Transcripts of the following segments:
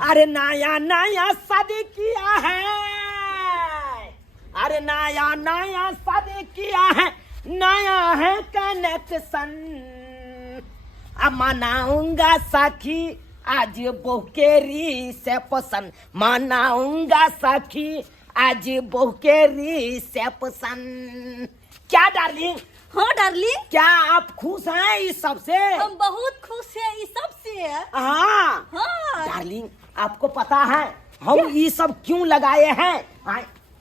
अरे नया नया शादी किया है, अरे नया नया शादी किया है, नया है कनेक्शन। अब मनाऊंगा सखी आज बहू के रिसेप्शन, मनाऊंगा सखी आज बहू के रिसेप्शन। क्या डार्लिंग? हाँ डार्लिंग, क्या आप खुश हैं इस सब से? हम बहुत खुश हैं इस सब से। हाँ हाँ डार्लिंग, आपको पता है हम ये सब क्यों लगाए हैं?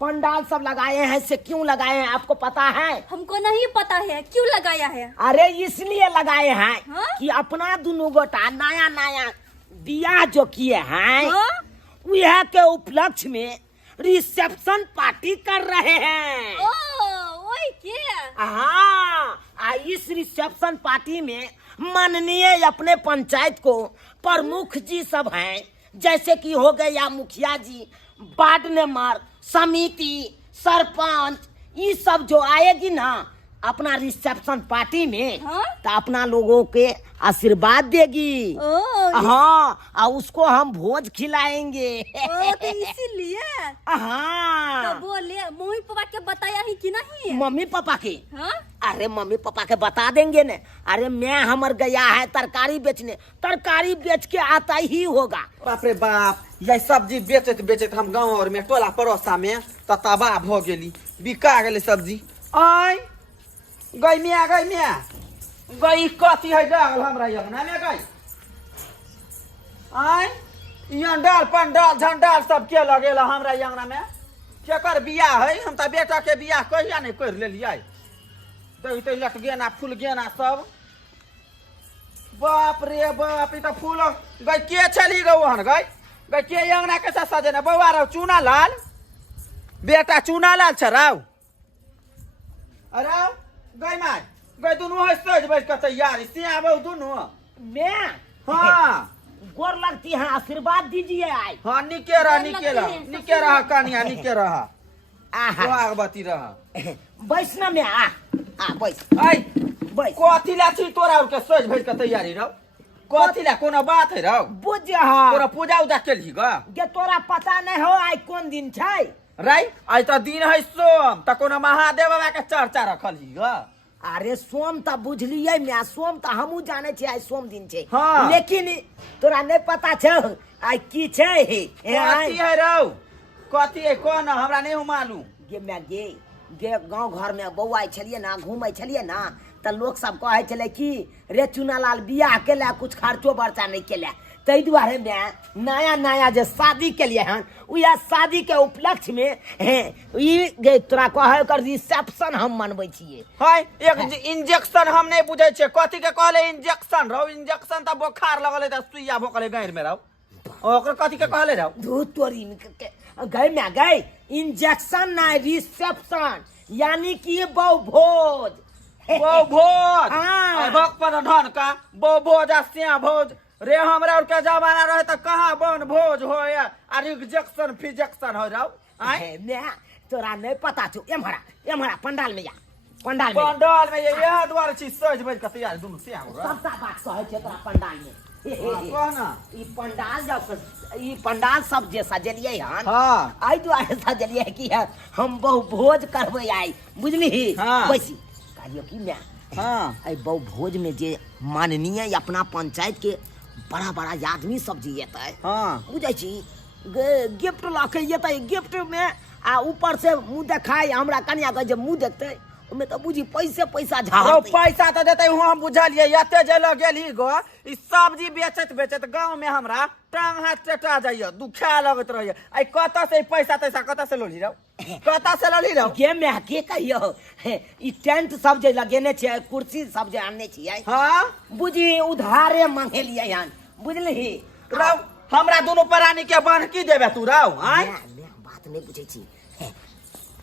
पंडाल सब लगाए हैं, से क्यों लगाए हैं आपको पता है? हमको नहीं पता है क्यों लगाया है। अरे इसलिए लगाए हैं हाँ? कि अपना दोनों गोटा नया नया बियाह जो किए हैं, हाँ? वह के उपलक्ष्य में रिसेप्शन पार्टी कर रहे हैं। ओ वही क्या? हाँ, इस रिसेप्शन पार्टी में माननीय अपने पंचायत को प्रमुख जी सब हैं, जैसे कि हो गए या मुखिया जी, वार्ड नंबर, समिति, सरपंच, ये सब जो आएगी ना अपना रिसेप्शन पार्टी में, हाँ? तो अपना लोगों के आशीर्वाद देगी। ओ हाँ, और उसको हम भोज खिलाएंगे। तो इसीलिए हाँ, तो बोले मम्मी पापा के बताया ही कि नहीं? मम्मी पापा के? हाँ? अरे मम्मी पापा के बता देंगे न। अरे मैं हमर गया है तरकारी बेचने, तरकारी बेच के आता ही होगा। बाप रे बाप, ये सब्जी बेचत बेचत हम गाँव और में टोला पड़ोसा में तबाह भ गेली, बिका गेले सब्जी। आई गई मिया गई कथी है डाल हमरा अंगना में गई। आई यहाँ डाल पंडाल झंडाल सब के लगेला हमरा अंगना में, केकर बियाह है? हम तो बेटा के बियाह कहिया नहीं कर लेलिए। दही लट गेना फूल गेना सब, बाप रे बाप, ई तो फूल गई के चली गई गई के अंगना कैसा सजेना बउआ रहो चूना लाल, बेटा चूना लाल छराव। अरे गई माय गई दोनों है सज बैठ के तैयार सिया बहु दोनों। मैं हाँ गोर लगती है, आशीर्वाद दीजिए। आई हाँ निके रहा कनिया निके रहा, सुहागवती रहा। बैठना में आ बैठ आई बैठ। कथी ला छी तोरा और के सज बैठ के तैयारी रहो, कथी ला कोनो बात है रहो? बुझ तोरा पूजा उजा केली ग? गे तोरा पता नहीं हो आई कौन दिन छै? राई आज तो दिन है सोम, तो कोनो महादेव बाबा के चर्चा रखल ही ग। अरे सोम तो बुझलिए मैं, सोम तो हमू जाने छे आई सोम दिन छे। हाँ। लेकिन तोरा नहीं पता छो आई की छे? कथी है रहो? कथी है कौन? हमरा नहीं मालूम। गे मैं गे गांव घर में बौआ छलिए ना, घूमे छलिए ना, तो लोग सब कहे छले कि रे चुनालाल बियाह के लिए कुछ खर्चो बर्चा नहीं के लिए, तै दुआरे मैं नया नया जो शादी के लिए हैं वह शादी के उपलक्ष्य में गे तोरा कहे कर रिसेप्शन हम मनबै छिए। हाय एक इंजेक्शन हम नहीं बुझे छे, कथी के कहले इंजेक्शन रहो? इंजेक्शन तो बुखार लगले त सुइया भोकले गांठ में रहो, ओकर कथी के कहले रहो? धूत तोरी गए मैं गए इंजेक्शन ना रिसेप्शन, यानी कि बहु भोज। बो भोज हाँ। भक पर धन का बो भोज अस्या भोज रे, हमरा और के जमाना रहे तो कहाँ बन भोज हो या इंजेक्शन फिजेक्शन हो जाओ। आई मैं तोरा नहीं पता छो, एमहरा पंडाल में जा, पंडाल में पंडाल में यह द्वार चीज सज बैठ के तैयार दुनु से हो रहा। सबटा बात कहे छे तोरा पंडाल में। कहना ई पंडाल जब ई पंडाल सब जे सजलिए हन, हाँ आई दुआरे सजलिए कि हम बहु भोज करबे आई, बुझली? हाँ। वैसी कहियो कि मैं हाँ आई बहु भोज में जे माननीय अपना पंचायत के बड़ा बड़ा आदमी सब जी जेतै, हाँ बुझे छी गिफ्ट लाके जेतै, गिफ्ट में आ ऊपर से मुंह देखाई हमरा कन्या के जे मुंह देखतै ओमे तो बुझी पैसा झाड़तै। पैसा तो देते हूँ हम बुझलिए, एते जल गेली गो ई सब्जी बेचत बेचत गांव में हमरा टांग हाथ चटा जाइए, दुखा लगत रहिए। आई कत से पैसा तैसा कत से लोली रहो? कत से लोली रहो? के मैं के कहियो ई टेंट सब जे लगेने छै, कुर्सी सब जे आनने छियै, हाँ बुझी उधारे मांगेलियै हन, बुझलही? रहो हमरा दोनों प्राणी के बन की देबे तू रहो? आई मैं बात नहीं बुझे छी।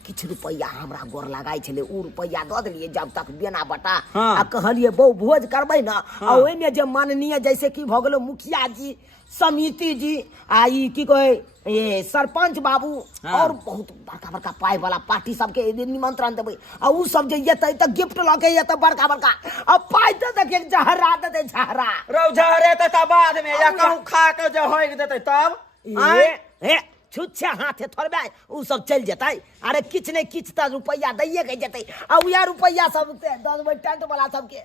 किछु रुपैया हमरा गोर लगाइ छलै उ रुपैया दऽ देलियै जब तक बेना बटा हाँ। आ कहलिए बहु भोज करबै ना आ ओइमे जे माननीय जैसे कि भ गेलो मुखिया जी समिति जी आ ई की कहे ये सरपंच बाबू हाँ। और बहुत बड़का बड़का पाई वाला पार्टी सबके निमंत्रण देबै आ उ सब जे येतै त गिफ्ट ल के येतै बड़का बड़का आ पाई त देखिए जहरा देतै जहरा रौझारे त बाद में या कहूं खा के जे होइक देतै तब ए हे छुच्छे हाथे थोड़बे उ सब चल जेतै अरे किछ नहीं किछ त रुपैया दैये के जेतै आ उया रुपैया सब दे देबै टेंट वाला सबके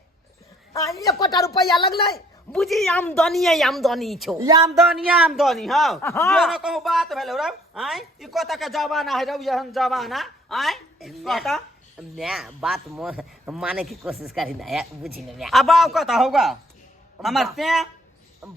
आ 1 कोटा रुपैया लगलै बुझी आमदनी छौ आमदनी हाँ हाँ। ये न कहूं बात भेलो रे आय ई कोता के जमाना है रे यहन जमाना आय कोता मैं बात माने की कोशिश करी ना है बुझी में मैं अब आओ कोता होगा हमर से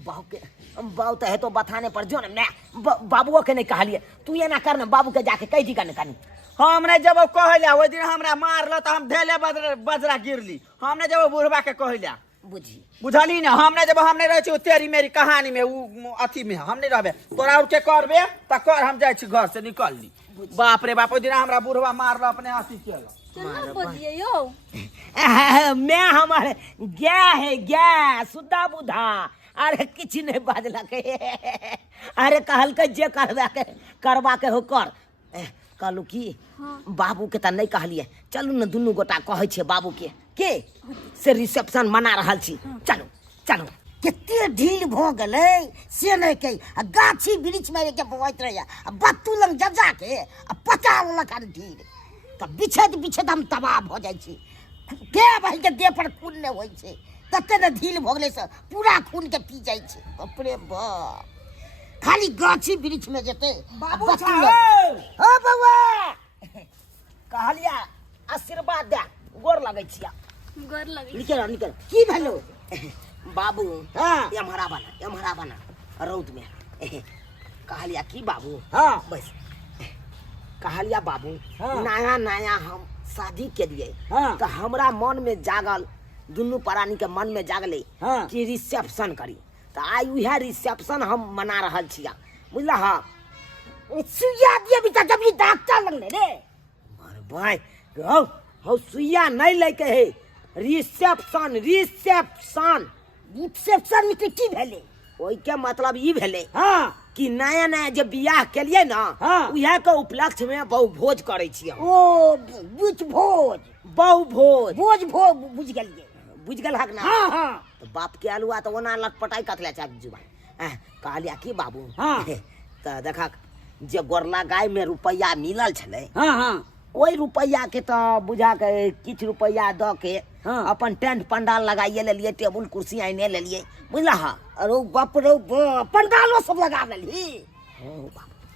बाबू तो है तो बताने पर जो ना मैं बाबुओ के नहीं कहलिए तू ये ना करना बाबू के जाके कह दी का नहीं हमने जब कहलिया ओइ दिन हमरा मारल त हम धेले बजरा गिरली हमने जब बुढ़वा के कहलिया बुझी बुझली ना हमने जब हमने रहे छी तेरी मेरी कहानी में उ अथी में हम नहीं रहबे तोरा और के करबे त कर हम जाय छी घर से निकल ली बाप रे बाप ओइ दिन हमरा बुढ़वा मारल अपने अथी केल केना बजिए यो मैं हमारे गया है गया सुधा बुधा अरे किछ नहीं बाजलक अरे कहल के जे करवा के हो कर कहलू की बाबू के त नहीं कहलिए चलू न दुनू गोटा कहै छे बाबू के से रिसेप्शन मना रहल छी चलो चलो केते ढील भ गेलै से नहीं कही आ गाछी वृक्ष में के बवैत रहिया आ बत्तू लंग जजा के आ पचा लक ढील त बिछत हम तबाह भ जाइ छी के भाई के देह पर खून ने होई छे तते न ढील भ गेलै से पूरा खून के पी जाइ छे बाप रे बाप खाली गाछी वृक्ष में जेते बाबू बत्तू छा लंग हां बउआ कहलिया आशीर्वाद दे गोर लगै छिया गर लगे निकल की भेलो बाबू हाँ एम्हरा बना रौद में कहलिया की बाबू हाँ बस कहलिया बाबू हाँ। नया हम शादी के लिए हाँ। तो हमरा मन में जागल दुनू प्राणी के मन में जागले हाँ। कि रिसेप्शन करी तो आई उहे रिसेप्शन हम मना रहल छिया बुझला हाँ सुइया दिए बिता जब ये डॉक्टर लगले रे मार भाई हो सुइया नहीं लेके है रिसेप्शन में की भेले ओइ के मतलब ई भेले हां कि नया जब बियाह के लिए ना हाँ। उहे के उपलक्ष्य में बहु भोज करे छियै ओ बहु भोज बुझ गेल हक ना हां तो बाप के अलुआ तो ओना लटपटाई कथले चाक जुबान कहलिया की बाबू हां त देखा जे गोरला गाय में रुपया मिलल छले हां ओइ रुपया के तो बुझा के किछ रुपया द के हाँ। अपन टेंट पंडाल लगाइए ले लिए टेबुल कुर्सी आइने ले लिए बुझला हाँ अरे बाप रे पंडालो सब लगा लेली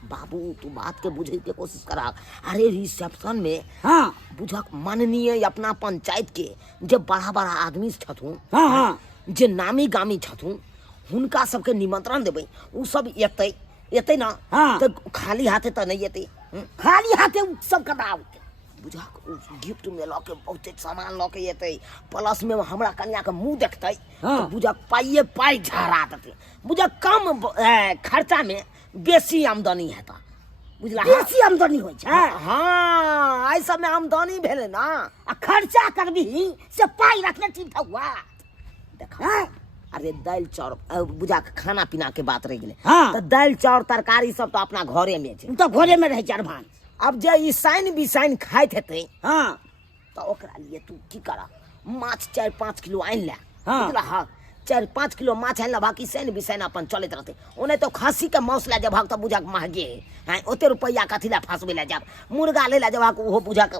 बाबू तू बात के बुझे के कोशिश करा अरे रिसेप्शन में हाँ बुझा माननीय अपना पंचायत के जब बड़ा आदमी छथुन हाँ हाँ जे नामी गामी छथुन हुनका सबके निमंत्रण देबै उ सब एतै ना हाँ। तो खाली हाथे तो नहीं एतै खाली हाथे सब कटाव बुझा गिफ्ट में लके बहुते सामान लके एतै प्लस में हमरा कन्या के मुंह देखतै हाँ। तो बुझा पाई झाड़ा देतै बुझा कम खर्चा में बेसी आमदनी हेता बुझला बेसी आमदनी होय छै हां आई सब में आमदनी भेले ना आ खर्चा करबी से पाई रखले ठीक हुआ देखा अरे दाल चाउर बुझा खाना पीना के बात रह गेले हाँ। तो दाल चाउर तरकारी सब तो अपना घरे में छै तो घरे में रह चारभान अब जे ई साइन बिसाइन खाइत हेतै हां तो ओकरा लिए तू की करा माछ 4-5 किलो आइन ले बुझला हां 4-5 किलो माछ आइन ले बाकी साइन बिसाइन अपन चलत रहते ओने तो खस्सी के मांस ले जब तो बुझा महंगे है ओते रुपया कथि ला फसबे ले जब मुर्गा ले जब ओहो बुझा के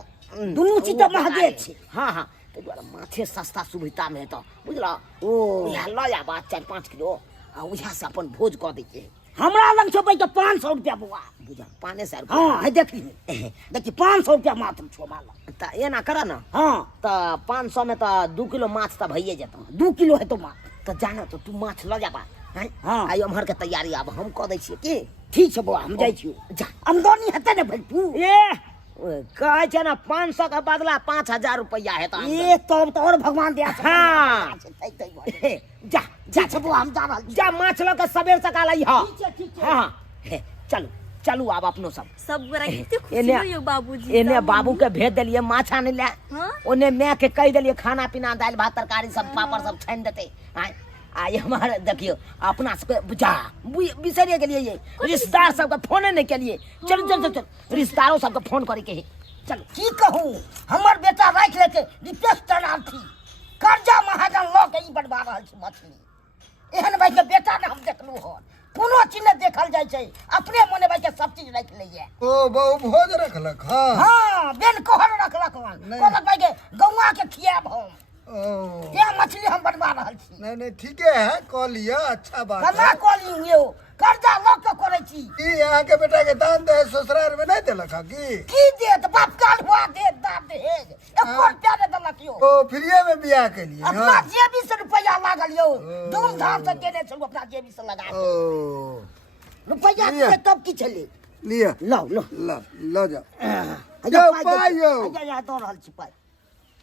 दुनू चीज तो महंगे छै हां हां तो द्वारा माछे सस्ता सुविधा में तो बुझला ओ यह ल जा बात 4-5 किलो आ उहा से अपन भोज क दै हमरा लंग छो भाई तो 500 रुपया बुआ बुझा 500 रुपया हां है देखी 500 रुपया मात्र छो माला त एना करा ना हां त 500 में त 2 किलो माछ त भइए जेतो 2 किलो है तो माछ त जाना तो तू माछ ल जा बा हां आई हमर के तैयारी अब हम क दै छियै की ठीक छै बुआ हम जाइ छियै जा आमदनी हेतै ने भाई तू ए कहे छै ना 500 का बदला 5000 रुपया हेता ए तब तो और भगवान दया हां जा बुआ हम जा रहल जा माछ ल के सबेर सकाल आई हां ठीक है हां चलो चलू आब अपनो सब सब गोरा कितने खुशी एने- हो बाबूजी एने बाबू के भेज दिलिए माछ आने ले हाँ? ओने मैं के कह दिलिए खाना पीना दाल भात तरकारी सब पापड़ सब छान देते आई हमारे देखियो अपना सबके बुझा बिसरिए के लिए ये रिश्तेदार सबके फोन नहीं के लिए चल चल चल चल रिश्तेदारों सबके फोन करे के ही चल की कहूं हमर बेटा राख लेके रिपेश शरणार्थी कर्जा महाजन ल के ई बढ़वा रहल छी मछली एहन भाई के बेटा ने हम देखलू हो कोनो चीज ने देखल जाय छै अपने मने भाई के सब चीज राख लइए ओ बहु भोज रखलक हाँ हां बेन कोहर रखलक हन नहीं। कहलक भाई के गौवा के खियाब हम ओ ये मछली हम बढ़वा रहल छी नहीं नहीं ठीके है कह लिया अच्छा बात कना है कहली यो कर्जा ल के करे छी की यहाँ के बेटा के दान दे ससुराल में नहीं देलक हा की देत बाप काल हुआ दे दाद दहेज एको रुपया ने देलक यो ओ फ्रीए में बियाह के लिए अपना हाँ जेबी से रुपया लागल यो धूमधाम से देने छलू अपना जेबी से लगा के ओ रुपया लिया। के तब की चले लिया लो लो लो जाओ हैया यो, पाइ पाइ दे- यो। हैया यहाँ दऽ रहल छी पाइ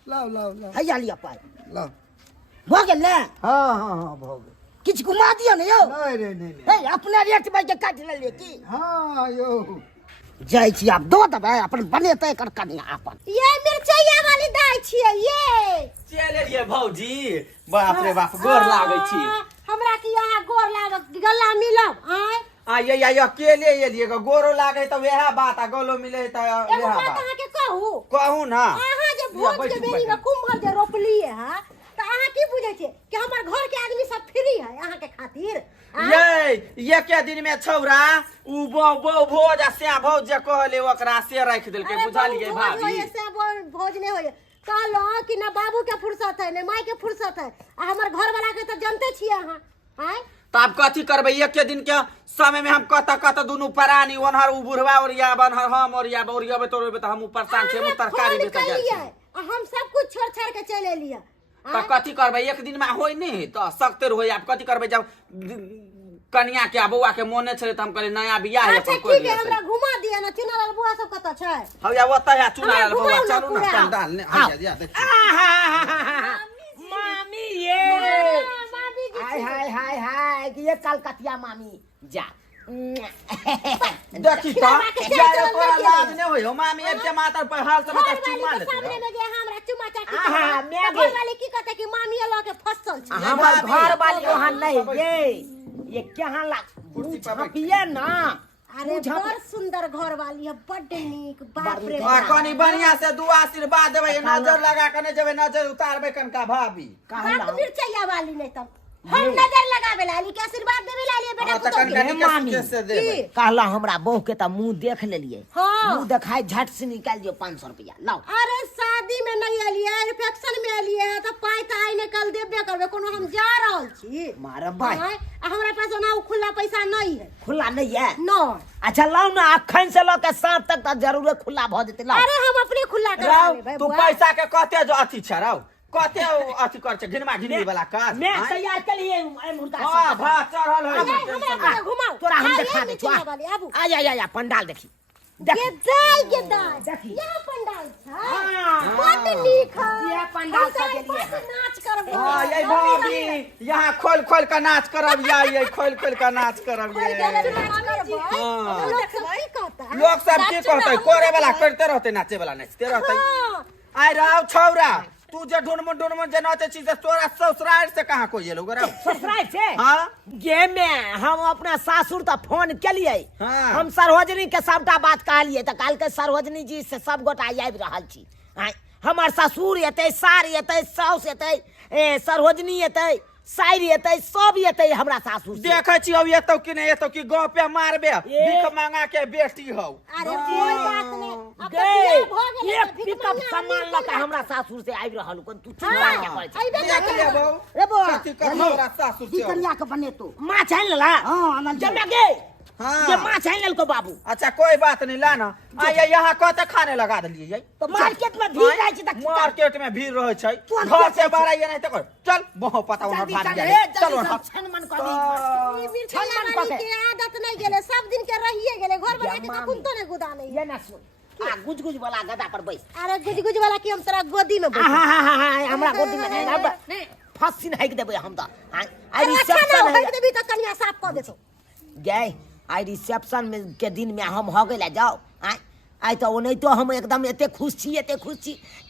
लाओ लाओ लाओ हैया लिया पाइ लाओ भऽ गेल ने हाँ हाँ हाँ भऽ गेल किछु घुमा दियो ने यो नहीं रे नहीं नहीं हे अपना रेट में के काटि लेलिए की हाँ यो जाइ छी आब दऽ देबै अपन बनेतै एकर कनिया अपन ये मिर्चैया वाली दाई छियै ये चले रे भौजी बाप रे बाप गोर लागै छी हमरा की यहाँ गोर लागत गला मिलब आय आ ये अकेले एलिए गोरो लागे त वेहा बात आ गलो मिले त एगो वेहा बात बात अहाँ के कहू कहू ना अहाँ जे लिया, भोज के बैठू, बेरी में बैठू। कुम्भल जे रोपलिए है त अहाँ की बुझै छियै कि हमर घर के आदमी सब फ्री है अहाँ के खातिर ये के दिन में छौरा उ बो भोज आ से भौज जे कहले ओकरा से राख देलकै बुझलिए भाभी से भोज नहीं होय कहलो कि ना बाबू के फुर्सत है ना माई के फुर्सत है आ हमर घर वाला के त जानते छियै अहाँ आय त अब कथी करबै एक दिन के समय में हम कत दुनु परानी ओनहर उ बुढ़वा ओरिया बनहर हम ओरिया ओरियाबे तोरबे त हम तरसान से हम तरकारी बेच जाय छी हम सब कुछ छोड़ छाड़ के चले एलिए त कथी करबै एक दिन में होय नहीं त सकते होय आप कथी करबै जब कनिया के बौआ के मोने छले त हम कहले नया बियाह है अच्छा अपन कोई ठीक है हमरा घुमा दिया ना चुनालाल बुआ सब कत छै हम या ओतय है चुना हमरा बौआ घुमाउ ना चलू ना पूरा। पंडाल ने हैया देखिए मामी ये मामी जी हाय हाय हाय हाय कि ये कलकतिया मामी जा देखी त जाय तोरा लाज ने होय हो मामी एक के मातर पर हाल समय तक चुमा के लेते सामने में जे हमरा चुमा चाटी आहा, मैं घर वाले की कहते कि मामी ल के फसल छै हमार भाभी, घर वाली अब वहाँ नहीं अब ये कहाँ ला कुर्सी पर बैठ। झपिए ना अरे बड़ सुंदर घर वाली है बड़ नीक बाप रे आ कनी बढ़िया से दुआ आशीर्वाद देबै नजर लगा के ने जेबै नजर उतारबै कनका भाभी बाप मिर्चैया वाली नहीं तब हम नजर लगावे लाली के आशीर्वाद देवे लाली बेटा आ त पुतोह कनका के। निके मामी। सुके से देबै की? कहला हमरा बहू के त मुंह देख लेलिए हाँ। मुंह देखाई झट से निकाल दियो 500 रुपया लाओ अरे शादी में नहीं एलिए रिसेप्शन में एलिए तो पाई त आइ ने कल देबे करबे कोनो हम जा रहल छी मारे भाई आय, आ हमरा पास ओना खुला पैसा नहीं है खुला नहीं है नो अच्छा लाओ ना अखन से लो के साथ तक त जरूर खुला भ जेते लाओ अरे हम अपने खुला करा राव लेबै तू बुआ। पैसा के कते जो अथी छ राव कते अथी कर छ घिनमा घिनमी वाला काज मैं आँय? तैयार चलिए मुर्गा हां सब भात चढ़ल अरे, है हमरा के घुमाओ तोरा हम आ, दिखा ये दे नीचे वाली, आबू। आ पंडाल देखी ये दाई के दाई देखी। यहाँ पंडाल छै हाँ। बड नीक है ये पंडाल हम सब सजेलिए बड नाच करबै हां ये भाभी यहाँ खोल खोल के नाच करब ये खोल खोल के नाच करब ये हाँ। लोग सब की कहता है लोग सब की कहते करे वाला करते रहते नाचे वाला नाचते रहते हाँ। आय राव छौरा तू जे ढूंढमन जे नाचे छी से तोरा ससुराल से कहां कोई ये लोग राव ससुराल से हां गे में हम अपना सासुर त फोन केलिए हाँ। हम सरोजनी के सबटा बात कहलिए त काल के सरोजनी जी से सब गोटा आबि रहल छी आय हमर ससुर एतै सार एतै साउस एतै सरोजनी एतै साइर एतै सब एतै हमरा सासुर से देखे छी अब एतौ कि नहीं एतौ कि गांव पे मारबे भीख मांगा के बेटी हो अरे कोई बात नहीं अब तो गे बियाह भ गेलै एक त भिख पिकअप मंगा सामान आदमी लके हमरा सासुर से आबि रहल कोन तू चिंता हाँ, क्या करै छी अइबे देख ना ले करबै। बहू रे बौआ कथी कर हमरा सासुर से कनिया के बनेतो माछ आइन लेला हां आनल जमे गे हाँ। जे माछ आइन लेलको बाबू अच्छा कोई बात नहीं ला ना आ ये यहाँ कते खाने लगा दिलिए ये तो मार्केट में भीड़ रहै छै त मार्केट में भीड़ रहे छै कोन घर के से बाहर ये नहीं तो कर चल बहुत पता उन्हें जल्दी भाग चल जा रे चलो जल्दी ना सब छन मन कर ई दी मिर्चैया छन मन वाली कके के आदत नहीं गेलै सब दिन के रहिए गेलै घर वाला के त कुंतो नहीं गुदा नहीं ये ना सुन आ गुज गुज वाला गदा पर बैस अरे गुज गुज वाला की हम तोरा गोदी में बैठ हमरा गोदी में नहीं अब फसिन हाइक देबै हम त आई अच्छा ना रिसेप्शन होइत देबी त कनिया साफ क देतो गए आई रिसेप्शन में के दिन में हम हो गए जाओ आई तो नहीं तो हम एकदम एते खुश छी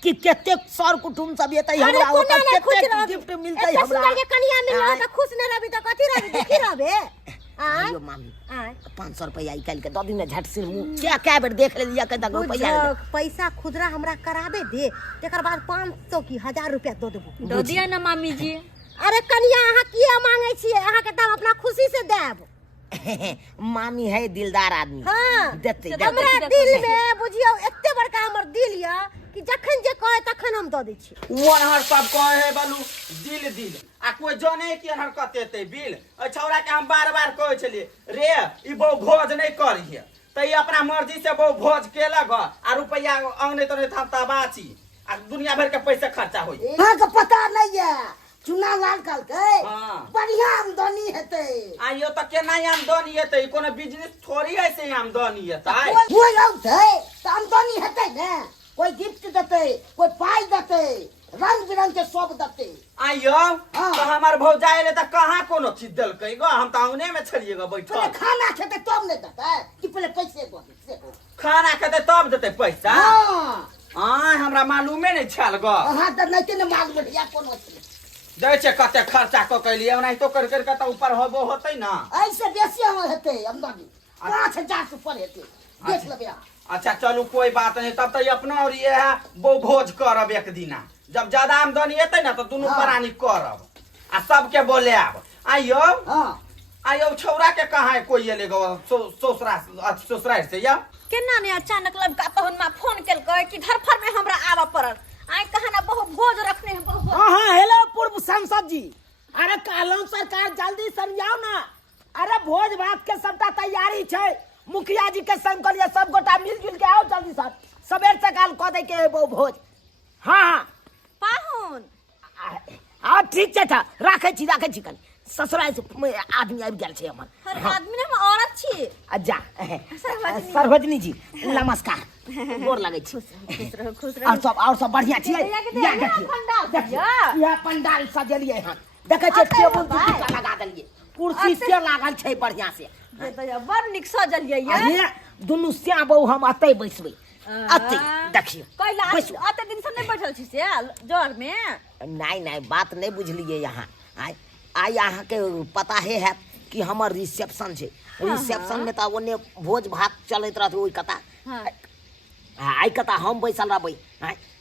कि केते सर कुटुम सब एते अरे हमरा कोना ओकर ने खुश केते रहबी गिफ्ट मिलते एते हमरा सुंदर के कनिया मिलल त खुश न रहबी त कथी रहबी दुखी रहबे आय आयो मामी आय 500 रुपया निकाल के दो दिन में झट से मुंह क्या बेर देख ले लिया कदा रुपया बुझक पैसा खुदरा हमरा कराबे दे तेकर बाद 500 की 1000 रुपया दो देबो दो दिया ना मामी जी। अरे कनिया अहाँ किया मांगे छिए अहाँ के तब अपना खुशी से देब मामी है दिलदार आदमी हां देते हमरा दिल में बुझियो एते बड़का हमर दिल या कि जखन जे कहे तखन हम द दै छी वनहर सब कहे है बालू दिल आ कोई जाने कि अनहर कते ते बिल ओ छौरा के हम बार-बार कहे छलिए रे ई बहु भोज नहीं करिए त ई अपना मर्जी से बहु भोज केलक आ रुपया अंगने तो नहीं था बाची आ दुनिया भर के पैसा खर्चा होई हां के पता नहीं है चुनाव लाल कल के हां बढ़िया आमदनी हेते आइयो त केना आमदनी हेतै कोनो बिजनेस थोड़ी ऐसे आमदनी हेतै वो होते त आमदनी हेते ने कोई गिफ्ट देते कोई पाई देते रंग बिरंग के सब देते आइयो हाँ। तो हमार भौजाई ले त कहां कोनो चीज देलकै गो हम त अंगने में छलिए गो पहले बैठल खाना खेते तब नहीं देते कि पहले पैसे दो से खाना खेतै तब देतै पैसा हां आय हमरा मालूमे नहीं छल गो हां त नहीं ते माल बढ़िया कोनो दै छै कते खर्चा क कैलिए ओनाहि तो कर कर के त ऊपर होबो होतै ना ऐसे बेसी हम हेते आमदनी 5000 से ऊपर हेते देख लेबे अच्छा चलू कोई बात नहीं तब त अपना और ये है वो भोज करब एक दिना जब ज्यादा आमदनी हेतै ना तो दुनू हाँ। प्राणी करब आ सबके बोले आब आइयो हां आइयो छौरा के कहां है कोई एले गो ससुराल से या केना ने अचानक लबका पहुन मा फोन केलकै कि धरफर में हमरा आवा पड़ल आई कहना बहुत भोज रखने हैं बहुत हाँ हेलो पूर्व सांसद जी अरे कहलौं सरकार जल्दी समझाओ ना अरे भोज भात के सबटा तैयारी छै मुखिया जी के संग करिए सब गोटा मिलजुल के आओ जल्दी सर सबेर से काल कह दे के भोज हाँ हाँ पाहुन आ ठीक छै था राखे छी कल ससुराल से आदमी आबि गेल छै हमर हर आदमी ने हम औरत छी जा सर्वजनी जी नमस्कार गोर लगै छी खुश और सब बढ़िया छियै या देखिए यह पंडाल सजेलिए हन देखे छै टेबुल कुर्सी लगा देलिए कुर्सी से लागल छै बढ़िया से बड़ निक सजलिए ये अरे दुनू श्याम बहू हम अतै बैसबै अतै देखियो कैला बैसू। अते दिन से नहीं बैठल छी से जोर में नहीं बात नहीं बुझलिए यहाँ आई अहाँ के पता है कि हमर रिसेप्शन छै रिसेप्शन में त ओने भोज भात चलैत रहत ओइ कता हाँ। आई कता हम बैसल रहबै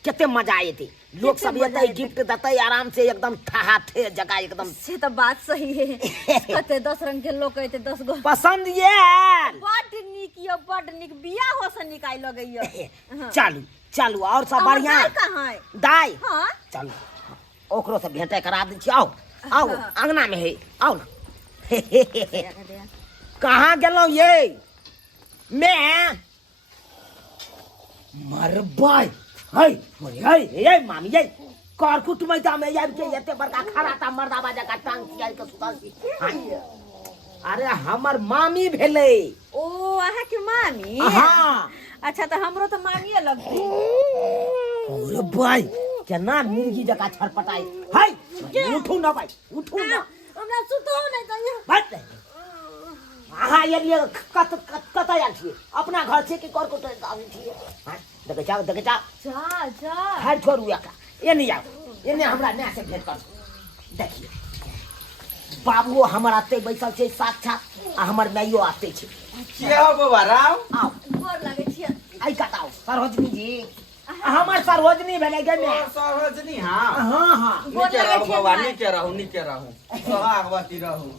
केते मजा एते लोग सब एते गिफ्ट देते आराम से एकदम ठहाठे जगह एकदम से तो बात सही है कते 10 रंग के लोग कहते 10 गो पसंद ये बड़ निक यो बड़ निक बियाह हो से निकाल लगे यो चलू और सब बढ़िया कहां है दाई हां चलू ओकरो से भेंट करा दै छी आओ अंगना में है आओ ना कहाँ गेलौं ये मैं मरबाई हे मामी ये कर कुटुमैता में यार के एते बड़का खराटा मर्दा बाजा का टांग कियाल के सुतल छी अरे हमर मामी भेले ओ अहा के मामी हां अच्छा तो हमरो तो मामीए लगती अरे भाई केना मिर्गी जका छटपटाई है उठू ना भाई उठू ना हमरा सुतो नहीं दैया भाई हाँ ये लिए कत आयल छियै अपना घर से कि कर को आबै छियै हां देखे जा जा हर छोड़ू का ये नहीं आओ ये नहीं हमरा ने से भेंट कर देखिए बाबू हमर आते बैसल छै साक्षात आ हमर माइयो आते छै के हो बाबा राव आओ गोर लगे छी आई कताओ सरोजनी जी हमर सरोजनी भेले गे मैं सरोजनी हां हां निके रहू बाबा निके रहू सोहागवती रहू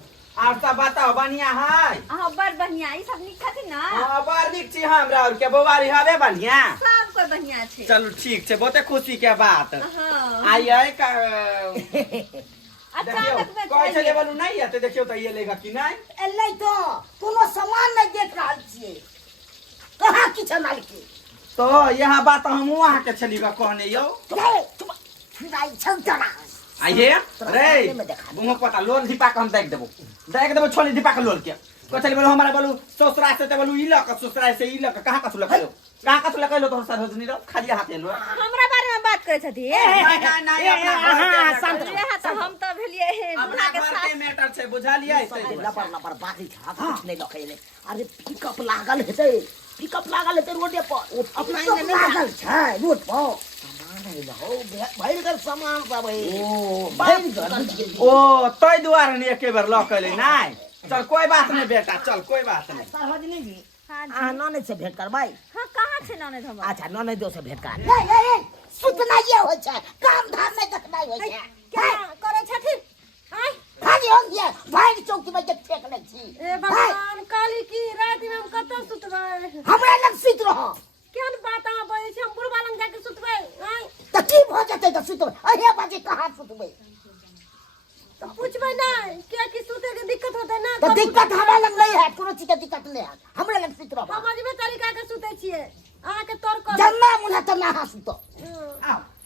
और सब बताओ बढ़िया है हां बड़ बढ़िया ई सब निक छथि ना हां बड़ निक छी हमरा और के बोवारी हवे बढ़िया सब कोई बढ़िया छै चलो ठीक छै बहुते खुशी के बात हां आइए का अचानक में कोई चले बोलू नहीं है तो देखियो तो ये लेगा कि नहीं एलै तो कोनो सामान नहीं देख रहल छियै कहाँ किछ मालिक तो यहाँ बात हम वहाँ के चलीगा कहने यो आइए रे मुँह पता लोन दीपा के हम देख देबो छोली दीपा के लोन के को चली बोलो हमारा बोलू ससुरा से तो बोलू ई लक ससुरा से ई लक कहाँ का सुलक लो कहाँ का सुलक लो तो सरोजनी रो खाली हाथ लो हमरा बारे में बात करे छथि नहीं हाँ, शांत रहो। इहे त हम त भेलिए अपना दुल्हा के घर साथ के मैटर छै बुझलियै लपर लपर बाजी था कुछ नहीं लखैले अरे पिकअप लागल हेतै रोडे पर अपना पिकअप इने नहीं लागल छै रोड पर सामान है हो भैर सामान सब है भैर ओ तै दुआरे ने एके बेर लऽ कइले नहीं चल कोई बात नहीं बेटा चल कोई बात नहीं सरहजनी जी हाँ जी। ननद से भेंट करबै हां कहां छै ननद हमर अच्छा ननद से भेंट कर ए सुतना ये होय छै काम धाम नहीं देखनाइ होय छै क्या करे छथिन आय खाली हो गया भाई चौकी में जे फेंक लै छी ए भगवान काली की रात में हम कत सुतबै हमरा लग सुत रहो केहन बात अहाँ बोलै छी हम बुढ़वा लग जाके सुतबै आय त की भ जेतै त सुतबै अहे बाजे कहाँ सुतबै तो पूछबै नहीं क्या कि सुते के दिक्कत होतै ना तो दिक्कत हमरा लग नहीं है कोनो चीज के दिक्कत नहीं है हमरा लग सुत रहो हम अजबे तरीका के सुते छियै अहाँ के तोर कर जन्ना मुना त ना सुतो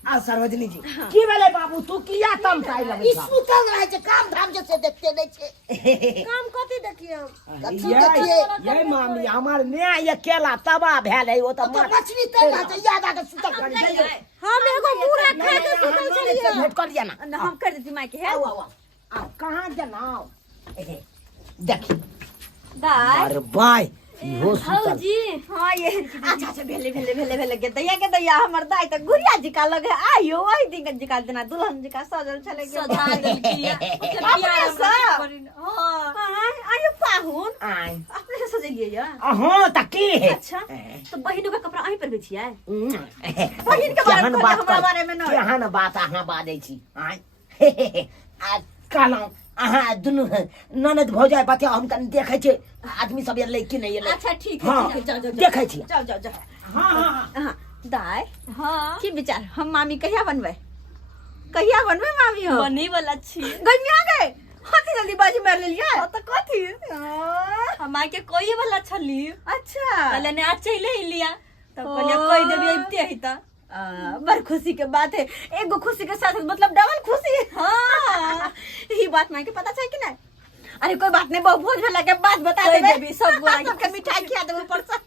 आओ सरवजनी जी की भेलै बाबू तू किया तम ताई लगे छ सुतल रहे छै काम धाम जे से देखते नहीं छै काम कथी देखिए हम ये मामी हमर न्याय अकेला तबाह भेल है ओ त मछली तै रह छै याद आके सुतल कर जाइए हम एगो मुरा खा के सुतल छलिए भेंट कर दिया ना हम कर देती माई के है आओ कहाँ जनाओ देखी दाई अरे भाई इहो सुतल जी हां ये अच्छा भेले के दैया हमर दाई त गुड़िया जी का लगे आइयो वही दिन जी का देना दुल्हन जी का सजल चले गए सजा देलकिया अपने से हां आइयो पाहुन आय अपने से सजेलिए या हां त की है अच्छा तो बहिनों का कपड़ा अहीं पर बेचिए बहिन के बारे में हमरा बारे में न केहन बात अहाँ बाजै छी आय आ कहलौं अहाँ दुनू ननद भौजाई बतिया हम कनि देखै छी आदमी सब एलै कि नहीं एलै अच्छा ठीक है हाँ, ठीक है जाओ देखै छी जाओ हां हां हां दाई हां की विचार हम मामी कहिया बनबै मामी हो बनी वाला छी गइया गए हती जल्दी बाजी मार लेलिए तो कथी हमार के कोई वाला छली अच्छा पहले ने आज चले ही लिया तब कहलिए कोई देवी अबते ही ता बड़ खुशी के बात है एगो खुशी के साथ मतलब डबल खुशी हां यही बात माई के पता छै कि नहीं अरे कोई बात नहीं बहुत भोज भेला के बाद बता कोई देबे देबी सब गोरा सबके मिठाई खिया देबे ऊपर से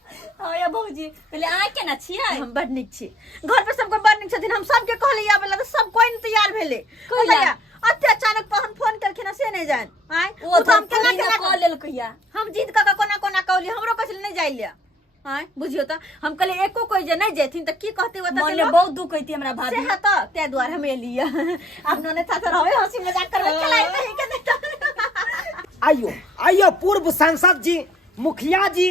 हां या भौजी पहले आ के ना छियै हम बड़ निक छी घर पे सबको बड़ निक छथिन हम सबके कहले आबे ला तो सब कोई नहीं तैयार भेले कहिया? अते अचानक पहन फोन करखिन से नहीं जान आय वो तो हम केना केना कॉल लेल कहिया हम जीत का कोना कोना कहली हमरो कहले नहीं जाई लिया हां बुझियो त हम कहले एको कोई जे नहीं जेथिन त की कहते बता मन में बहुत दुख होती हमरा भाभी से है त ते द्वार हम एलिया अपनो ने था रहवे हंसी मजाक करबे खेलाइ नहीं के आइयो पूर्व सांसद जी मुखिया जी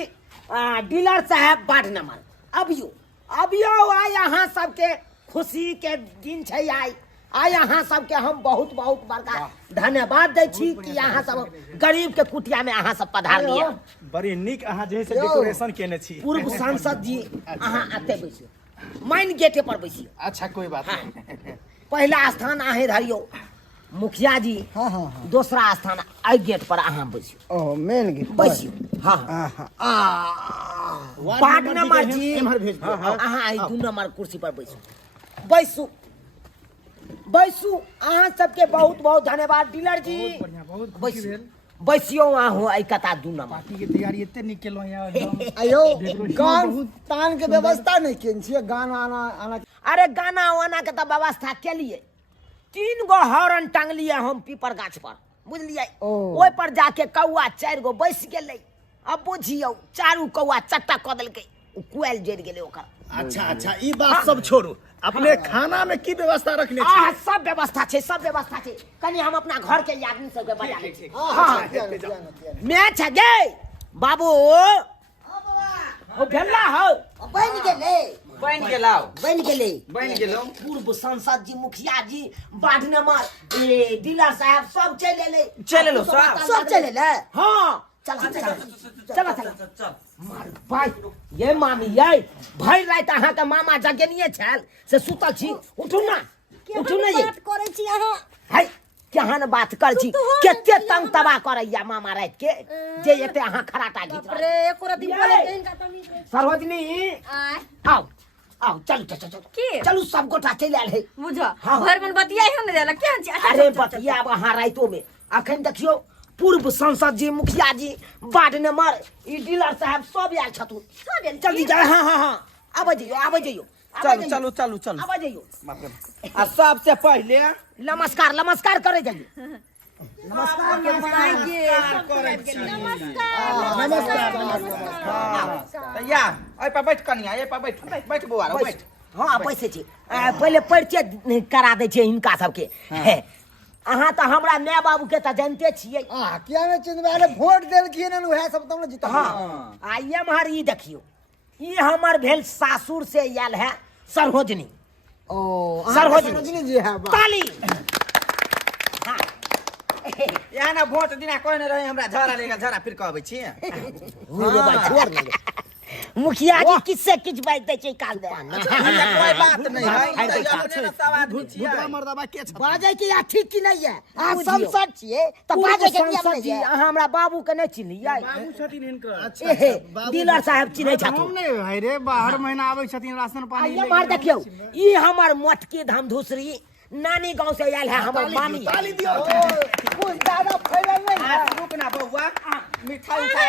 डीलर साहब वार्ड नंबर अबियो आय यहाँ सबके खुशी के दिन छै आय यहाँ सबके हम बहुत बहुत बड़का धन्यवाद दै छी कि यहाँ सब गरीब के कुटिया में अहाँ सब पधारलिए बड़ी नीक अहाँ जे है से डेकोरेशन केने छी पूर्व सांसद जी अहाँ आते बैसियो मेन गेटे पर बैसियो अच्छा कोई बात नहीं पहला स्थान अहें धरियो मुखिया जी हाँ हाँ दूसरा स्थान आई गेट पर अहाँ बैसियो ओ मेन गेट बैसियो हाँ वार्ड नंबर जी एम्हर भेज दो। अहाँ आई 2 नंबर कुर्सी पर बैसू अहाँ सबके बहुत बहुत धन्यवाद डीलर जी बढ़िया बहुत खुशी बैसियो भेल बैसियो अहाँ हो आई कता 2 नंबर पार्टी के तैयारी एते नीक केलौ यार एकदम आयो गान तान के व्यवस्था नहीं केन छियै गाना आना अरे गाना वाना के तो व्यवस्था के लिए 3 गो हॉर्न टांगलिए हम पीपर गाछ पर बुझलिए ओ। ओहि पर जाके कौआ 4 गो बैस गेलै अब बुझियो 4 कौआ चट्टा क देलकै कुएल जड़ गेलै ओकर अच्छा ई बात सब छोड़ू अपने खाना में की व्यवस्था रखने छी सब व्यवस्था छै कनी हम अपना घर के आदमी सबके बजा लै छी मैच है गे बाबू ओ भेला हो बन गेलौ पूर्व सांसद जी मुखिया जी वार्ड नंबर डीलर साहब सब चल एलै सब चल एलै हाँ चल मार भाई ये मामी ये भर रात अहाँ के मामा जगेनिए छल से सुतल छी उठू ना ये बात करे छी अहाँ है केहन बात कर छी केते तंग तबाह करैया मामा रात के जे एते अहाँ खराटा घीच रे एको रति बोले केहन का तमीज नहीं सरवजनी आओ चलू सब गोटा चल आयल है बुझ हाँ। घर में बतियाई हो ने देला केहन छी अरे बतिया अहाँ राइतो में अखन देखियो पूर्व सांसद जी मुखिया जी वार्ड नंबर ई डीलर साहब सब आयल छथुन जल्दी जाए हाँ आबै जइयो चलो चलो चलो चलो अब जाइयो बाप रे। आ सबसे पहले नमस्कार नमस्कार करे जाइए यार अय पर बैठ कनिया ए पर बैठ बैठ बुआ रे बैठ। हाँ बैसे छी पहले परिचय करा दे छियै हिनका सबके अहाँ तो हमरा माय बाबू के तो जानते छियै किया नहीं चिन्हबे अरे वोट देलखिन न उहे सब तुमने जीता हाँ आ ये हमार ई देखियो ई हमर भेल सासुर से आयल है सरहोजनी ओ सरहोजनी जी है ताली हाँ यहाँ ना वोट दिना कोई नहीं रहे हमरा झरा लेगा झरा फिर कहबै छी। मुझे भाई छोड़ दे मुखिया जी किससे किछ बात दे छै काल दे कोई बात नहीं है ई तो अपने ना सब आदमी छियै। भुतरा मर्दबा के छ बाजे के या ठीक की नहीं है आ संसद छियै त बाजे के किया नहीं है अहाँ हमरा बाबू के नहीं चिन्हियै बाबू छथिन हिनकर। एहे डीलर साहब चिन्है छथुन हम नहीं है रे बाहर महीना आबै छथिन राशन पानी ये मार देखियो ई हमर मोटकी धमधुसरी नानी गांव से आयल है हमर मामी ताली दियो। कुछ ज्यादा फैलल नहीं है रुक ना बउआ मिठाई उठाई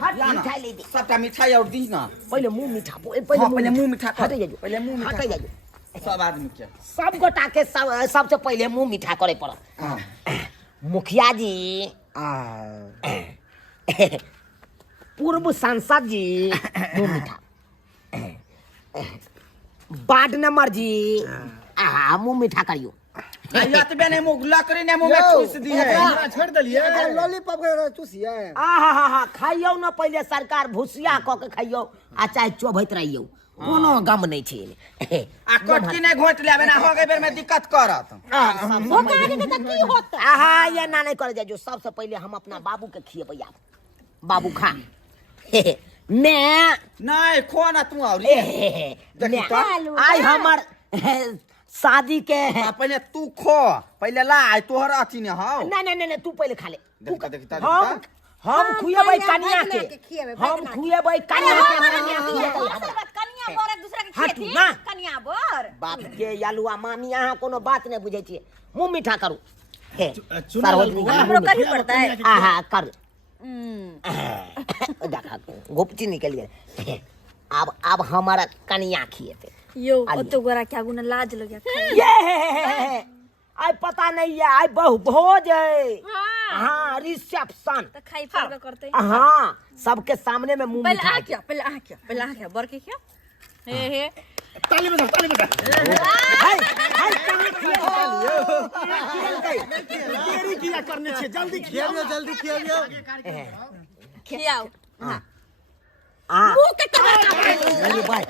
हट मिठाई ले दे सबटा मिठाई और दी ना पहले मुंह मीठा हाँ, पहले मुंह मीठा कर। हटे जाइयो पहले मुंह मीठा हटे कर। जाइयो सब आदमी के सब गोटा के सबसे पहले मुंह मीठा करे पड़त हाँ। मुखिया जी पूर्व सांसद जी मुंह मीठा वार्ड नंबर जी मुंह मीठा करियो यतबे ने मुंह लकड़ी ने मुंह में ठूस दी है। हमरा छोड़ देलिए लॉलीपॉप के चूसिए हा खाइयो ना पहले सरकार भुसिया क के खाइयो आ चाहे चोभैत रहियो कोनो गम नहीं छै आ कोटकी ने घोट लेबे ना हो गए बेर में दिक्कत करत। आहा ये ना नहीं करे जाइयो सबसे पहले हम अपना बाबू के खिएबै आब बाबू खा मैं नहीं खो ना तू और देखी तो आई हमर शादी के पहले तू खो पहले ला आई तोहर अथी ने हां नहीं तू पहले खा ले देख देख ता हम खुएबै कनिया के हम खुएबै कनिया के कनिया बोर एक दूसरा के हटू खेती ना कनिया बोर बाप के यालुआ मामी अहाँ कोनो बात नहीं बुझे छियै मुंह मीठा करू हे चुना हमरो करही पड़ता है। आहा कर देखा गोपची निकल गए अब हमारा कनिया खिएते यो ओतो गोरा क्या गुना लाज लग गया ये आई पता नहीं है आई बहु भोज है हाँ रिसेप्शन तो खाई पड़बे करते हाँ सबके सामने में मुंह पहले मिठा आ क्या पहले आ क्या बर के क्या हे ताली बजा ताली बजा। हाय हाय कनिया खिएते देरी किया करने छे जल्दी खियाओ जल्दी खियाओ। खियाओ मुंह के अरे भाई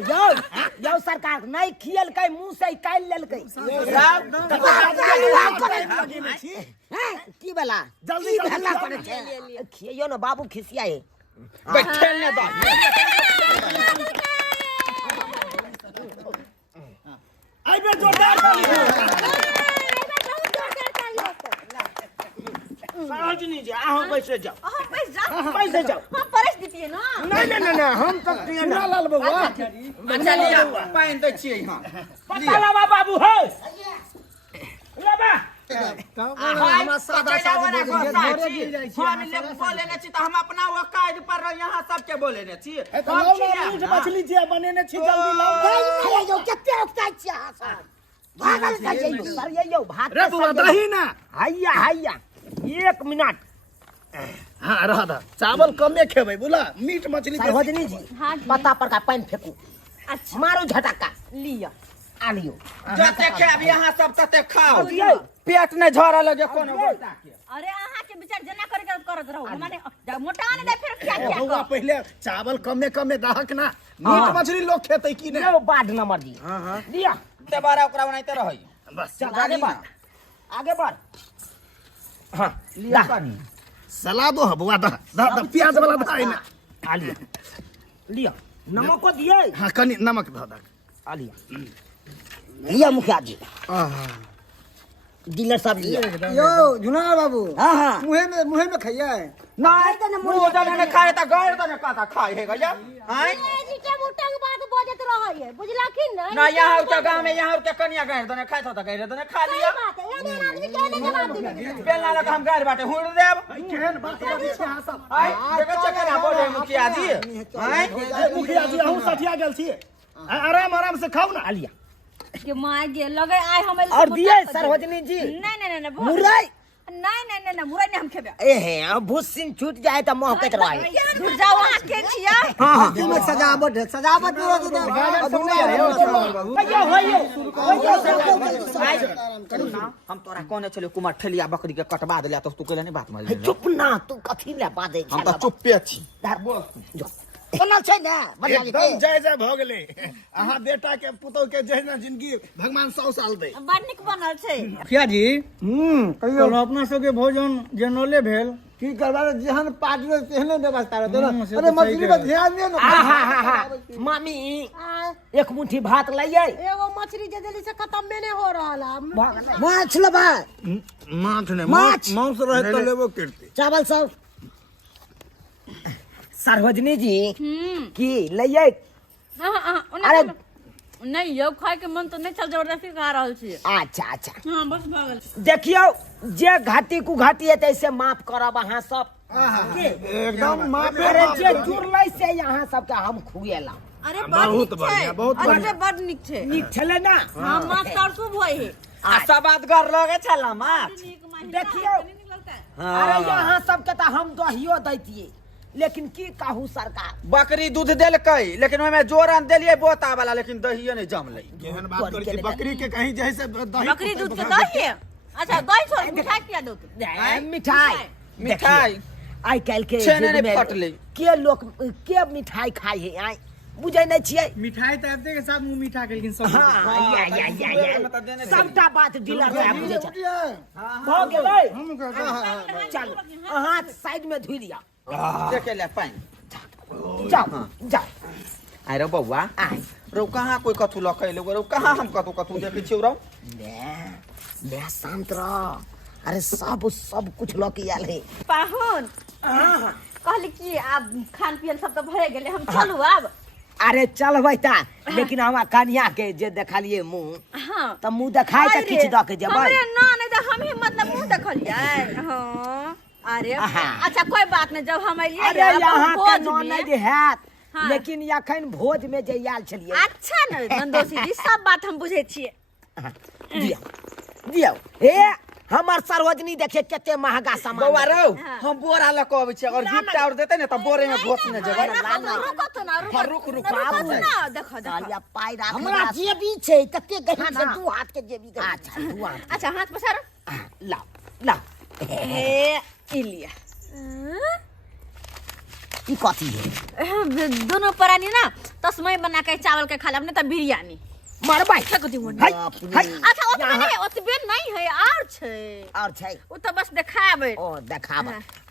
यो सरकार नहीं खियल कई मुंह से काल लेलकै की बला जल्दी भला करे छे खियो न बाबू खिसियाए बैठल ने दो आइबे जोरदार ताली। साजनी जी अहाँ बैसे जाओ हम पैस जा बैसे जाओ हम परस दीतिए ना नहीं हम सब चुना लाल बबुआ अच्छा लिया पानी दे छिए हां पता लगा बाबू है लेबा हम सादा सादी हम ले बोले ने छी त हम अपना वकायद पर यहां सबके बोले ने छी तो लाओ मीट मछली जे बनेने छी जल्दी लाओ। यो कते उकता छिया भागल का जइयो सर यो भात रे बुआ दही ना। हैया 1 मिनट हां रह दा चावल कमे खेबै बुला मीट मछली सरहोजनी जी पत्ता पर का पानी फेंकू अच्छा मारो झटका लिया आ लियो जते खाब यहां सब तते खाओ ये पेट ने झरा लगे कोनो बोलता के अरे आहा के विचार जना करके करत रहो माने मोटा ने दे फिर क्या क्या बबुआ पहले चावल कमे दहक ना मीट मछली लोग खेतै की ने। यो वार्ड नंबर जी लिया ते बारा ओकरा बनाइते रहै बस चल आगे बढ़ हाँ लिया पानी सलादो है बुआ दा प्याज वाला दा है ना। आ लिया लिया नमक को दिए हां कनी नमक दा दा। आ लिया लिया मुखिया जी डीलर साहब लिया यो जुना बाबू हाँ हाँ मुहे में खाइए नहीं मुंह जाने ने खाए ता गैर तो ने कहता खाए है गया हैं नीचे मुट्ठा के बात बोलत रह है बुझला कि नहीं ना यहाँ के गांव में यहाँ के कन्या गैर तो ने खाए था गैर तो ने खा लिया बात है ये ना आदमी कहने जवाब दे बेलना लगा हम गैर बाटे हुड़ देब केहन बात करै छी अहाँ सब आई देखै चक्कर बोले मुखिया जी हैं मुखिया जी अहूँ सठिया गेल छियै आराम आराम से खाऊ ना लिया के माय गे लगे आय हम और दिए सरोजनी जी नहीं मुरई नहीं मुरई नहीं हम खेबे ए हे भूसिन छूट जाए तो महकत रहे दूर जाओ वहां के छिया हाँ हाँ में सजावट है सजावट हम तोरा कोने चले कुमार ठेलिया बकरी के कटवा देला तो तू कहले नहीं बात मारी चुप ना तू कथी ले बादे हम तो चुप्पे छी बनल छै ने एकदम जय जय भ गेलै अहाँ बेटा के पुतौ के जहिना जिंदगी भगवान 100 साल दे बड़ निक बनल छै मुखिया जी कहियो चलो अपना सबके भोजन जनरले भेल की करबा जेहन पार्टी में तेहने व्यवस्था रहते से अरे तो मछली सही पर कह ध्यान दे ना मामी एक मुट्ठी भात लाइए एगो मछली जे देली से खत्म में नहीं हो रहल माछ लेबा माछ ने माछ। मांस रहे तो लेबो करते चावल सब सरोजनी जी की लइए अरे नहीं यो खाए के मन तो नहीं चल जबरदस्ती खा रहल छी अच्छा अच्छा हां बस भागल देखियो जे घाटी कुघाटी है तैसे माफ करब अहाँ सब एकदम माफे अरे जे जुड़लै से यहाँ सबके हम खुएला अरे बहुत बढ़िया बहुत बढ़िया बड़ निक छै नीक छलै ना हां माछ तरसू भई है आ सब बात कर लगे छला माछ देखियो अरे यहाँ सबके तो हम दहियो दैतिए लेकिन की कहू सरकार बकरी दूध देलकै लेकिन ओमे जोरन देलिए बोता वाला लेकिन दहिए नहीं जमलै केहन बात करै छी बकरी के कहीं जैसे दही बकरी दूध के दही है अच्छा दही छोड़ मिठाई किया दो मिठाई मिठाई आइ काल्हि के छेने युग नहि में फटलै। के लोग के मिठाई खाइ है आइ बुझै नहि छियै मिठाई तो आते के साथ मुंह मीठा के लेकिन सब हाँ या सबटा बात डीलर साहब बुझै छै भऽ गेलै चलू अहाँ साइड में धुइ लिअ देखे ले पानी जाओ जाओ आइ रे बौआ आइ रौ कहाँ कोई कथु लकै ले रौ कहाँ हम कथु कथु देखै छियौ रौ मैं शांत रह अरे सब कुछ लऽ के आयल है पाहुन कहली कि आब खान पियन सब तो भए गेले हम चलू आब अरे चलबै ता लेकिन हमरा कन्या के जे देखलिए मुंह हां त मुंह देखाय के किछ द के जेबै अरे ना नहीं तो हम ही मतलब मुंह देखलिए हां अरे अच्छा कोई बात नहीं जब हम अइए अरे यहाँ के ननद हैत हाँ। लेकिन अखन भोज में जे आयल छलिए अच्छा न नंदोसी जी सब बात हम बुझे छिए दियौ हे हमर सरोजनी देखे कते महंगा सामान बौआ रौ हाँ। हम बोरा लऽ के अबै छी अगर गिफ्ट और देतै ने त बोरे में घोस ने जेबै रुको तो ना रुको रुक ना देखो कहलिया पाइ राख हमरा जेबी छै कते गहन छै दू हाथ के जेबी गहन अच्छा दू हाथ अच्छा हाथ पसारो लाओ ए इलिया ई कथी है दोनों परानी ना तस्मै बना के चावल के खा ले अपने त बिरयानी मारबै फेंक दी वो हाय अच्छा ओतबे नहीं ओतबे नहीं है और छै और छै वो तो बस देखाबे ओ देखाब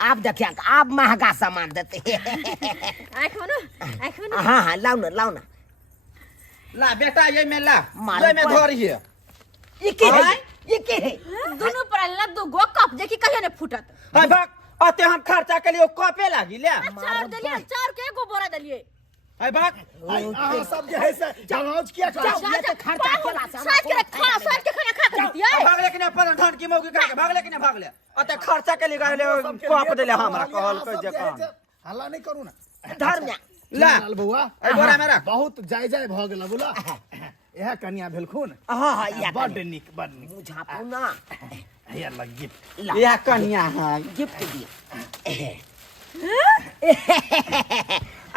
आब देखिया आब महंगा सामान देते आंख में हाँ हाँ लाओ ना ला बेटा ये में ला मार ये में धरिए ये के है दोनों परानी ना दो गो कप देखी कहियो ने फुटत हाय भाग अते हम खर्चा के लिए कपे लागी ले चार दलिए चार के एगो बोरा दलिए हाय भाग अहाँ सब जे है से जनाज किया करै छी ये तो खर्चा केला से साथ के खाना खा के दिया भाग लेकिन अपन धन की मौकी खा के भाग लेकिन भाग ले अते खर्चा के लिए गले कप देले हमरा कहल के जे काम हल्ला नहीं करू ना धर्म ला लाल बउआ ए बोरा में रख बहुत जय जय भ गेल बोला यह कन्या भेलखुन हाँ हाँ या बड निक बड निक बुझापू ना हैया लग गिफ्ट यह कन्या है गिफ्ट दिए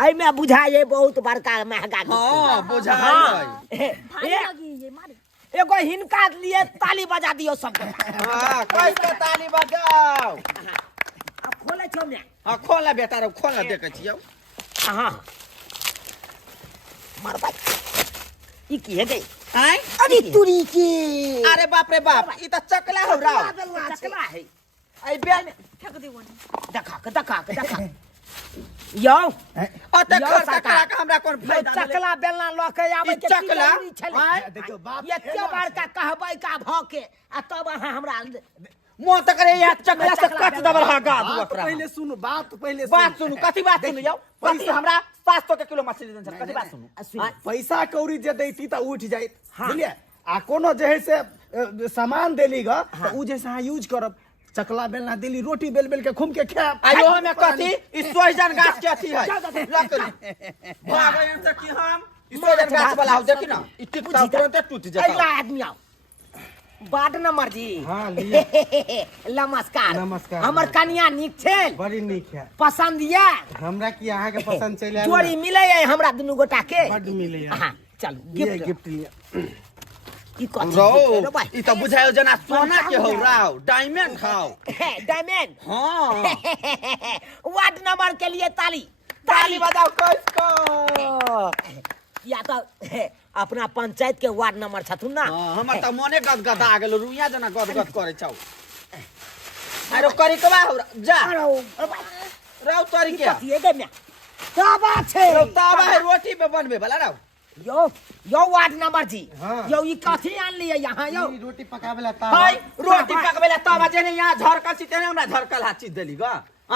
आई में बुझाए बहुत बड़का महंगा हां बुझा भारी लगी ये मारे एगो हिनका लिए ताली बजा दियो सबके हां कैसे ताली बजाओ अब खोले छो ने हां खोल ले बेटा रे खोल ले देखे छियौ हां मार भाई ई की है गई आय अरे तुरी की अरे बाप रे बाप ई त चकला हो रहा चकला है आई बेन फेंक दी वो देखा यो अते यो खर्चा सरकार। करा के हमरा कोन यो फायदा मिले? चकला बेलना ल के आबै ई के चकला? आँय? देखियो बाप ये एते बड़का कहबै का भ के आ तब अहाँ हमरा मोन त करे या चकला से कच दबर हा गा दू बात ओकरा पहले सुनो बात पहले बात सुनु कथी बात सुनु यौ कथी हमरा 700 के किलो मछली देन कथी बात सुनु पैसा कौड़ी जे दैती त उठ जाइत बुझलिए आ कोनो जे है से सामान देली ग त उ जैसे अहाँ यूज करब चकला बेलना देली रोटी बेल बेल के घूम के खाब आयो हमें कथी ई सोहजन गाछ के अथी है लकड़ी भागै से कि हम ई सोहजन गाछ वाला हो देखी ना ई टिकता तुरंत टूट अगला जाता आदमी आओ वार्ड नंबर जी हाँ, लिए। नमस्कार नमस्कार। हमर कन्या नीक छै बड़ी नीक है पसंद ये हमरा की अहाँ के पसंद चल आयल जोड़ी मिले है हमरा दुनू गोटा के बड मिले है। हाँ चल ये गिफ्ट गिफ्ट लिए ई कथी रो गिफ्ट रे भाई? ई त बुझायो जना सोना के हो राव डायमंड खाओ डायमंड हां वार्ड नंबर के लिए ताली ताली बजाओ कसको या तो अपना पंचायत के वार्ड नंबर छथुन ना हां हमर त मने गदगदा आ गेल रुइया जना गदगद करे छौ आरो करी कबा हो जा राव तरी के कथी है गे म्या का बात छै राव तावा है रोटी पे बनबे वाला राव यो वार्ड नंबर जी हाँ। यो ई कथी आन लिए यहाँ यो ई रोटी पकावेला हाय तावा रोटी पकबेला तावा जेने यहाँ झरकल छी तेने हमरा झरकल हाथ चीज देली ग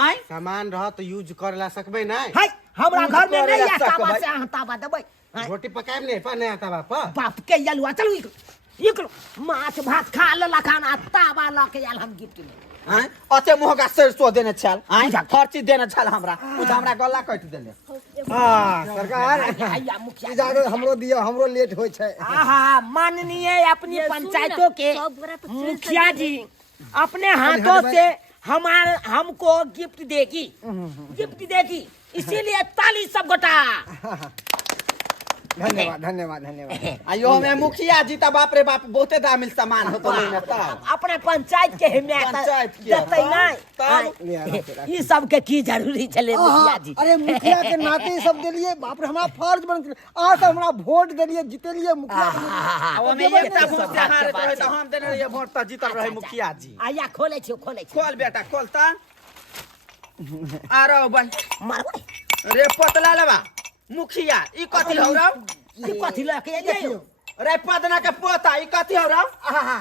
आय सामान रह तो यूज करला सकबे ना हाय हमरा यूज घर में करे नहीं ला है तावा सकबै। से अहाँ तावा देबै हाय, रोटी पकाएब नहीं पर नहीं तावा पर बाप के यलुआ चलू इकलो माछ भात खा लेला खाना तावा ला के आयल हम गिफ्ट में आय अते मोहगा सरसो देने छल आय हर चीज देने छल हमरा कुछ हमरा गला काट देले हां सरकार हैया मुखिया इजाजत हमरो दियो हमरो लेट होय छै आहा माननीय अपनी पंचायतों के मुखिया जी अपने हाथों से हमको गिफ्ट देगी इसीलिए ताली सब गोटा धन्यवाद धन्यवाद धन्यवाद आयो हमें मुखिया जी त बाप रे बाप बहुते दामिल सामान होतो लेने त अपने पंचायत के हिम्मत पंचायत के, देते तब। नहीं ई सब के की जरूरी छले मुखिया जी अरे मुखिया के नाते ई सब देलिए बाप रे हमरा फर्ज बन आ त हमरा वोट देलिए जीतेलिए मुखिया अब हमें एकटा वोट से हारत रहे त हम देने रहिए वोट त जीतल रहे मुखिया जी आया खोले छी खोल बेटा खोल त आरो बन मारबै रे पतला लेबा मुखिया ई कथी हो रौ ई कथी लके एलियै रे पदना के पोता ई कथी हो रौ आहा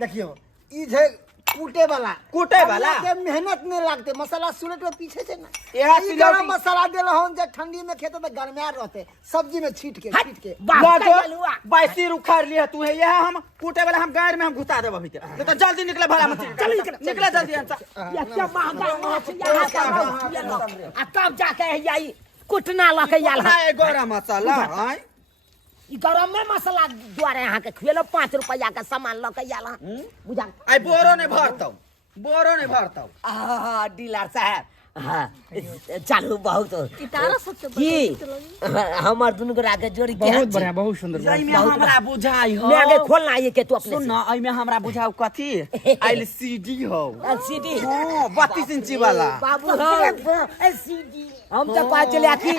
देखियो ई जे कूटे वाला कूटे वाला? के मेहनत नहीं लागते मसाला सुलट में पीछे से ना यह ई गरम मसाला देला हन जे ठंडी में खेते तो गरमार रहते सब्जी में छीट के बाप का यलुआ बाईसी उखाड़ लिया तू है यह हम कूटे वाला हम गाड़ में हम घुसा देबो भीतर तो जल्दी निकले भला मत चल निकले जल्दी अंसा ये क्या महंगा माछ यहाँ का आ तब जाके हैया ई कुटना लके आयल ना ए गोरा मसाला आय ई गरम में मसाला द्वारे अहाँ के खुएलो 5 रुपया के सामान लके आयल बुझा आई बोरो ने भरतौ आहा डीलर साहब हाँ चालू बहुत इतारा सबसे की हमार दुनू गोरा के जोड़ी के बहुत बढ़िया बहुत सुंदर जई में हमरा बुझाई हो मैं आगे खोलना ये के तू अपने सुन ना आई में हमरा बुझाऊ कथी एलसीडी हो एलसीडी हां 32 इंची वाला बाबू हो एलसीडी हम तो पा चले आखी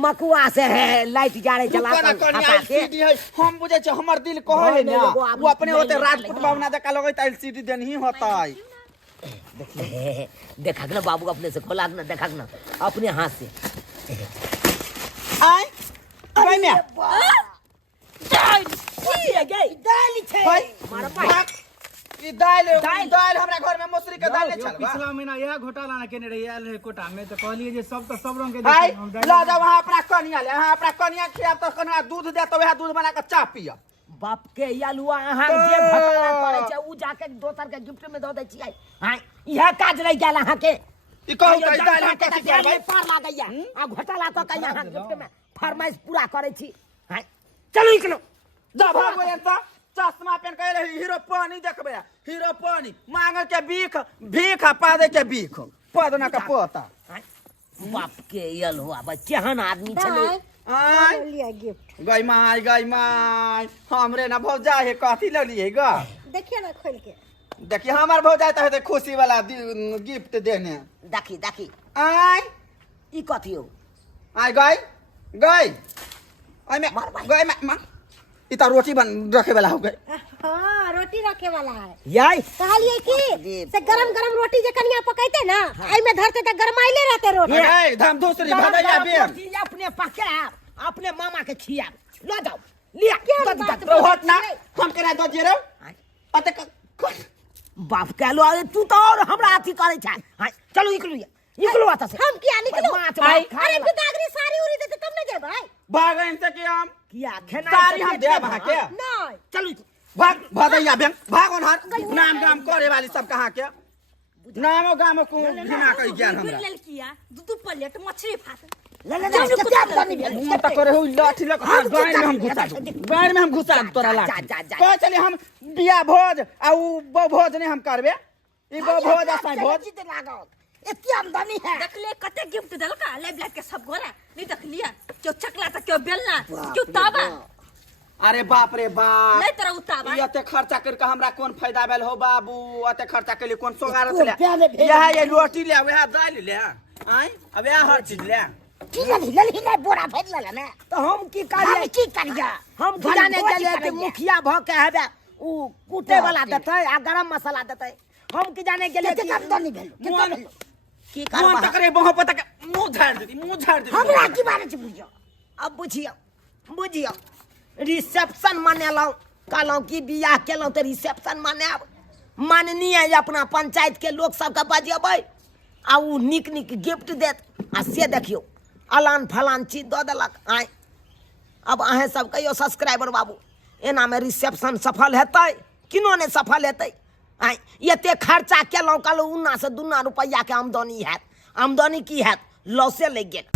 मकुआ से है लाइट जारे चला दुकान कनी एलसीडी है हम बुझे छ हमर दिल कह है ना वो अपने होते राजपूत बाबना देखा लगत एलसीडी देन ही होता है देखा ना बाबू अपने से खोला ना देखा ना अपने हाथ से आय भाई मैं दाल छे मारा पाई ई दाल हमरा घर में मसूरी के दाल यो चल पिछला महीना यह घोटाला ना केने रही आयल रहे कोटा में तो कहलिए जे सब तो सब रंग के हाय देखिए, हम ला जा वहां अपना कनिया ले हां अपना कनिया खिया तो कनिया दूध दे तो वह दूध बना के चा पिया बाप के यालुआ अहाँ जे घोटाला करे छै उ जाके दोसर के गिफ्ट में द दै छियै हां इहे काज रह गेल अहाँ के ई कहू त दाल हम कथि करबै पार लागैया आ घोटाला तो कहिया अहाँ गिफ्ट में फरमाइश पूरा करे छी हां चलो निकलो जा भागो एता चश्मा पहन के रही हीरो पानी देखबे हीरो पानी मांगल के भीख पादे के भीख पदना के पोता बाप के यालुआ बा केहन आदमी छले आय लिया गिफ्ट गई माय हमरे ना भौजा है कथी ले लिए ग देखिए ना खोल के देखिए हमार भौजा तो खुशी वाला गिफ्ट देने देखी आय ई कथी हो आय गई आई में गई में इतना रोटी बन रखे वाला हो गए। हाँ रोटी रखे वाला है। याई कहलिए कि से गरम गरम रोटी जे कनिया पकैते ना आई में धरते त गरमाइले रहते रोटी। ए धाम दूसरी भदैया बे अपने पके अपने मामा के खिया लो जाओ लिया होत ना हम करा दो जे रे अते बाप कहलो तू तो और हमरा अथी करे छ। हां चलो निकलो आता से हम किया निकलो। अरे अरे बिदागरी सारी उरी देते तब न जेबै। भागन से कि हम किया खेना सारी हम दे भाग के नहीं चलो भाग भदैया बे भागन हर नाम गाम करे वाली सब कहां के नामो गामो को बिना कहि ज्ञान हमरा लड़किया दू प्लेट मछली भात ले कते आमदनी भेल मुंह त करे हो लाठी लक गाय में हम घुसा गाय में हम घुसा तोरा लाठी कह चले हम बिया भोज आ उ भोज नहीं हम करबे ई भोज आ साई भोज जीते लागल एते आमदनी है। देखले कते गिफ्ट देलका ले ब्लैक के सब गोरा नहीं देखलिया क्यों चकला त क्यों बेलना क्यों तावा अरे बाप रे बाप नहीं तरह उतावा ये खर्चा करके हमरा कौन फायदा भेल हो बाबू अते खर्चा के लिए कौन सोगार चले यह ये रोटी ले वह दाल ले आई अब यह हर चीज ले ललही नहीं बोरा भेज ले ना तो हम की करिया हम जाने के लिए कि मुखिया भ के हेबे उ कूटे वाला देतै आ गरम मसाला देतै हम की जाने के लिए कि आमदनी भेल की कौन तकरे बहु पता के मुंह झाड़ दे हमरा की बारे छ बुझियो अब बुझियो रिसेप्शन मनेलौ कहलौ कि बियाह केलौ त रिसेप्शन मनाब माननीय अपना पंचायत के लोग सब के बजेबै आ उ निक गिफ्ट देत आ से देखियो अलान फलान चीज दऽ देलक। आइ अब अहें सब कहियो सब्सक्राइबर बाबू एना में रिसेप्शन सफल हेतै किनो ने सफल हेतै। आइ एते खर्चा केलौ कहलौ उन्ना से दुन्ना रुपैया के आमदनी हैत आमदनी की हैत लॉसे लग गेल।